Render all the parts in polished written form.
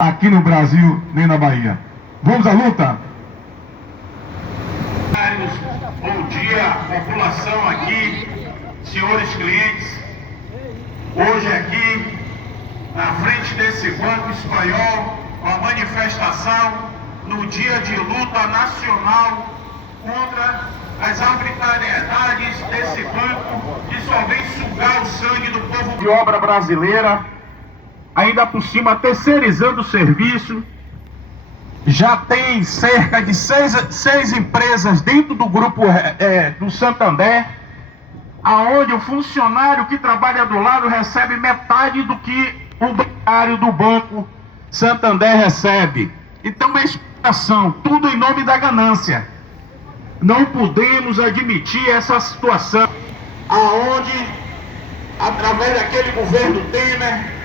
aqui no Brasil nem na Bahia. Vamos à luta? Bom dia, população aqui, senhores clientes. Hoje aqui, na frente desse Banco Espanhol, uma manifestação no dia de luta nacional contra as arbitrariedades desse banco que só vem sugar o sangue do povo de obra brasileira, ainda por cima terceirizando o serviço. Já tem cerca de seis empresas dentro do grupo do Santander, aonde o funcionário que trabalha do lado recebe metade do que o bancário do Banco Santander recebe. Então é exploração, tudo em nome da ganância. Não podemos admitir essa situação, aonde, através daquele governo Temer,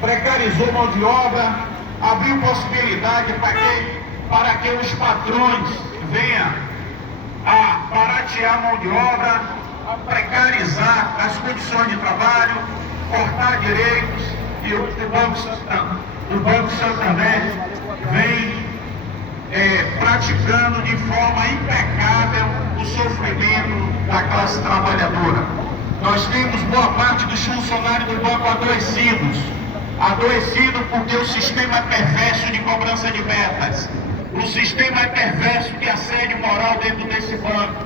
precarizou mão de obra, abriu possibilidade para que os patrões venham a baratear mão de obra, a precarizar as condições de trabalho, cortar direitos, e o Banco Santander vem praticando de forma impecável o sofrimento da classe trabalhadora. Nós temos boa parte dos funcionários do banco adoecidos porque o sistema é perverso de cobrança de metas, o sistema é perverso de assédio moral dentro desse banco,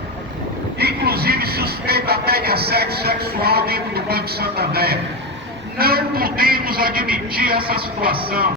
inclusive suspeita até de assédio sexual dentro do Banco Santander. Não podemos admitir essa situação.